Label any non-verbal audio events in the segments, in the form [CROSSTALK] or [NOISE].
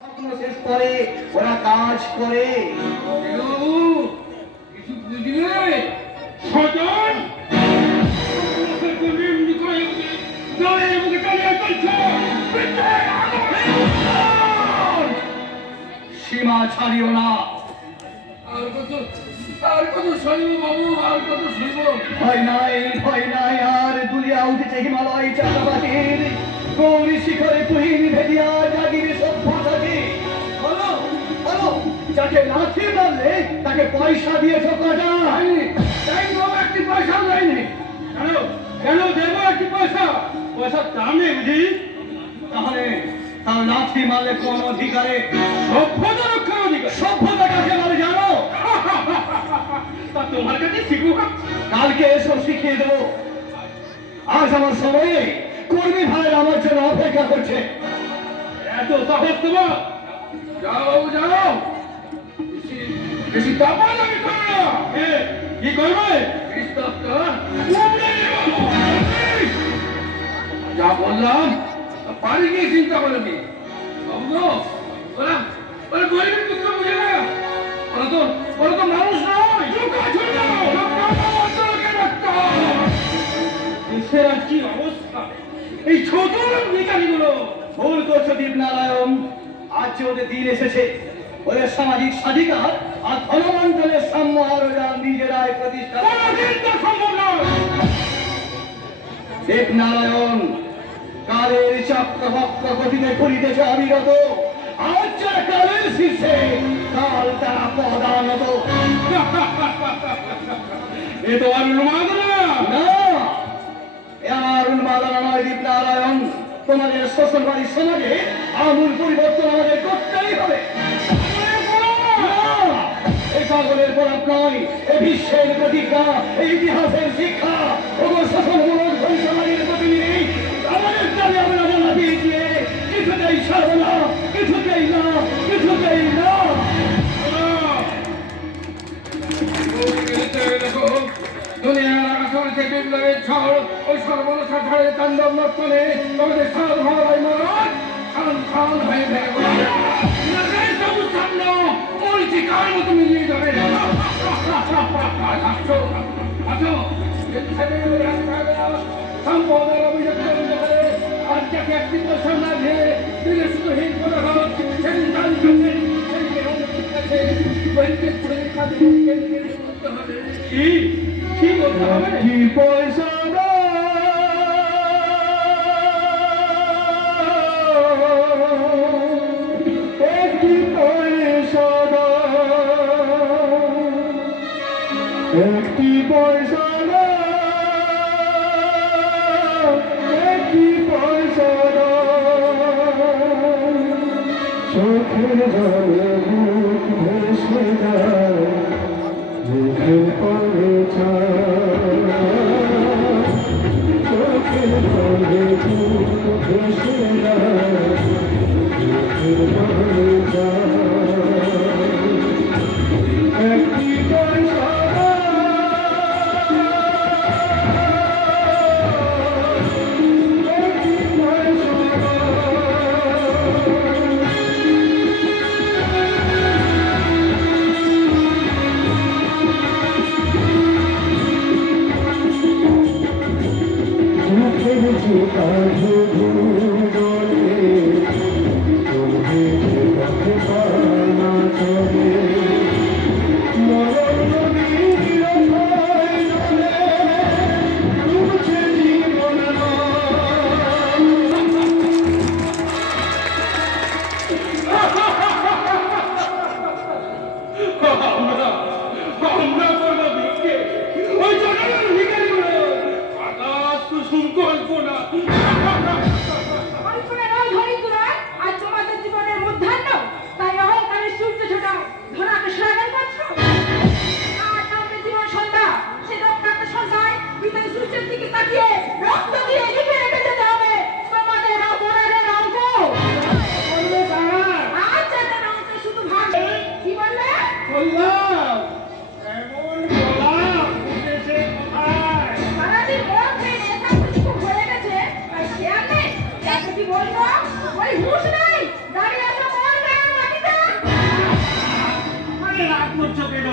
শেষ করে ওরা কাজ করে। কিছু বুঝলে? সজন সীমা ছাড়িও না। আর কত আর কত সইব বাবু আর কত সইব ভয় নাই ভয় নাই আর দুলিয়া উঠেছে হিমালয় চাকাবাতির গৌরী শিখরে তুহিন ভেদিয়া বলো যাকে লাথি মারলে তাকে পয়সা দিয়ে ঠকা যায় তাই তো একটি পয়সা দেয়নি। কেন? কেন দেবো একটি পয়সা? পয়সা দাম নেই বুঝি? তাহলে তার লাথি মারলে কোন অধিকারে? সভ্যতা রক্ষার অধিকার। সভ্যতা কাকে বলে জানো? [LAUGHS] তা তোমার কাছে শিখব কালকে এসো শিখিয়ে দেবো। আজ আমার সময় কর্মী ভাই আমার জন্য অপেক্ষা করছে। এত সাহস তোমার? যাও যাও। বেশি দাবাল কি করবে। যা বললাম বাড়ি গিয়ে চিন্তা করবি বাবু ওরা নয় কি অবস্থা এই ছোট বিকারিগুলো ভুল করছ দীপনারায়ণ আজ যে ওদের দিন এসেছে, ওদের সামাজিক স্বাধিকার আর ধনমন্ডলের সাম্য আর নিজেরাই প্রতিষ্ঠা দেবনারায়ণ কালের চক্রবক্র গতিতে ঘুরিতেছে অবিরত। আজ যারা কালের শীর্ষে কাল তারা পদানত। এ তো আর উন্মাদনা না এ আমার উন্মাদনা নয় দীপনারায়ণ তোমাদের শ্বশুরবাড়ি সমাজে আমূল পরিবর্তন আমাদের করতেই হবে। এ পাগলের নয়, এ বিশ্বের প্রতিজ্ঞা এই ইতিহাসের শিক্ষা, ওগো শাসনমূলক ধৈর্যমানের প্রতিনিধি, আমাদের দাবি আমরা জানা দিয়েছি, কিছুতেই ছাড়বো না, কিছুতেই না কিছুতেই না। দুনিয়ার আকাশ থেকে বিপ্লবের ঝড় ওই সর্বনাশা ঝড়ে তাণ্ডব নর্তনে তোমাদের সাল ভাই মহারাজ খান খান হয়ে ভেঙে করে কাজ করতে হবে কি কি করতে হবে কি পয়সা একটি পয়সা একটি পয়সা চোখের জলে ভেসে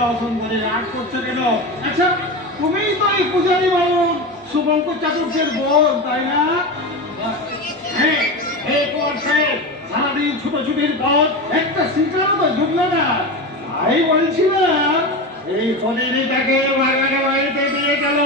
রাগ কেন? আচ্ছা তুমি তো এই পূজারী শুভঙ্কর চাতুর্যের বোন তাই না? হ্যাঁ এই করছে সারাদিন ছুটোছুটির পর একটা সিটারও তো ঢুকলো না। তাই বলছিলাম এই ফলেরিটাকে বাগানে বাড়িতে দিয়ে গেল।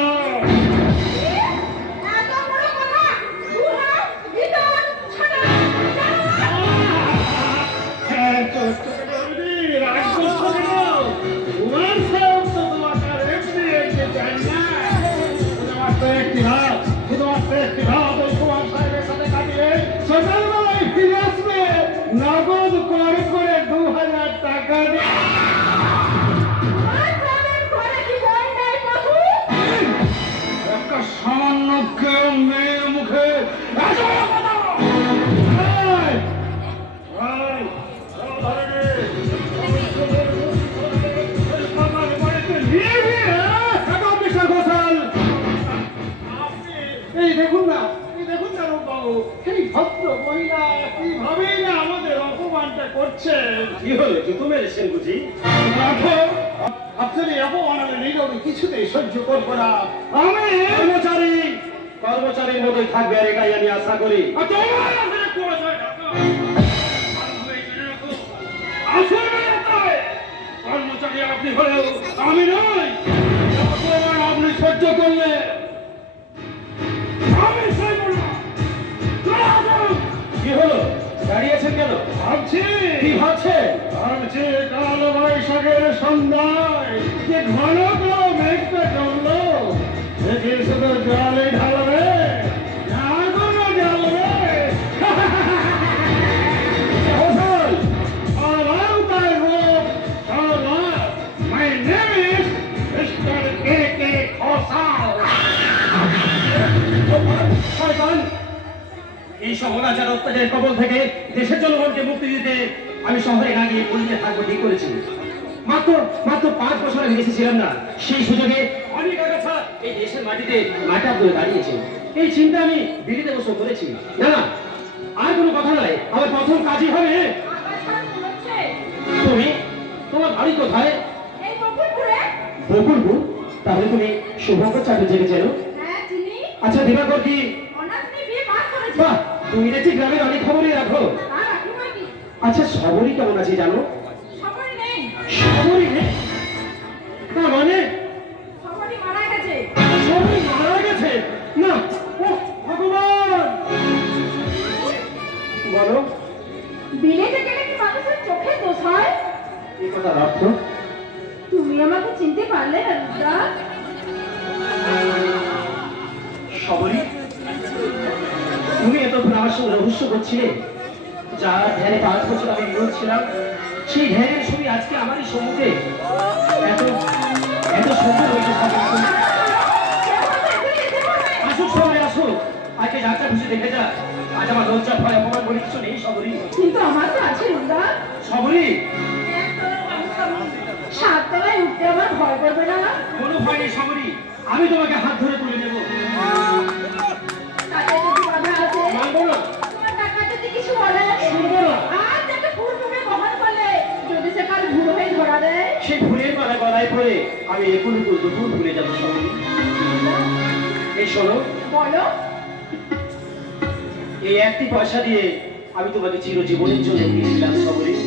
ভদ্র মহিলা কিভাবেই না আমাদের অপমানটা করছে। কি হলো? জুতো মেরেছেন বুঝি? আপনার এই অপমানের নীরবে কিছুতেই সহ্য করব না। আমি কর্মচারী কর্মচারীর মতোই থাকবে আর এটাই আমি আশা করি। নয়। কর্মচারী আপনি হলেও আমি নই। অপমান আপনি সহ্য করলে আমি দাঁড়িয়েছেন কেন? ভাবছি। কি ভাবছে ভাবছে কাল বৈশাখের সন্ধ্যায় যে ঘন কালো মেঘটা জমলো দেখে শুধু জলে ঢালবে এই সমাচার অত্যাচারের কবল থেকে দেশের জনগণকে মুক্তি দিতে আমি শহরে না গিয়ে পল্লীতে থাকব ঠিক করেছি। মাত্র মাত্র পাঁচ বছর আগে দেশে ছিলাম না সেই সুযোগে অনেক আগাছা এই দেশের মাটিতে মাটা করে দাঁড়িয়েছে। এই চিন্তা আমি দিল্লিতে বসে করেছি। না না আর কোনো কথা নয় আমার প্রথম কাজই হবে। তুমি তোমার বাড়ি কোথায়? বকুলপুর। তাহলে তুমি শুভঙ্কর চাকরি জেগে চেনো। হ্যাঁ আচ্ছা দিবাকর কি তুমি দেখছি গ্রামের অনেক খবরই রাখো। রাখি আচ্ছা সবরই কেমন আছে জানো? সবারই নেই? তার মানে? গেছে? না, ও, ভগবান! বলো। বিলেতে চোখে দোষ হয় এই কথা অর্থ তুমি আমাকে চিনতে পারলে না আমার সঙ্গে রহস্য করছিলে যা ধ্যানে পাঁচ বছর আমি বিরোধ ছিলাম সেই ধ্যানের ছবি আজকে আমারই সম্মুখে। এত এত সুন্দর হয়েছে আসুক সবাই আসুক। আজকে যাত্রা খুশি দেখে যা। আজ আমার লজ্জা ভয় অপমান বলে কিছু নেই সবরই কিন্তু আমার তো আছে রুদ্রা সবরই সাততলায় উঠতে আমার ভয় করবে না? কোনো ভয় নেই সবরই আমি তোমাকে হাত ধরে সেই ফুলের মালা গলায় পরে আমি একুল একুল দুপুর ভুলে যাব সবরই এই শোনো। বলো। এই একটি পয়সা দিয়ে আমি তোমাকে চিরজীবনের জন্য দিয়েছিলাম সবরই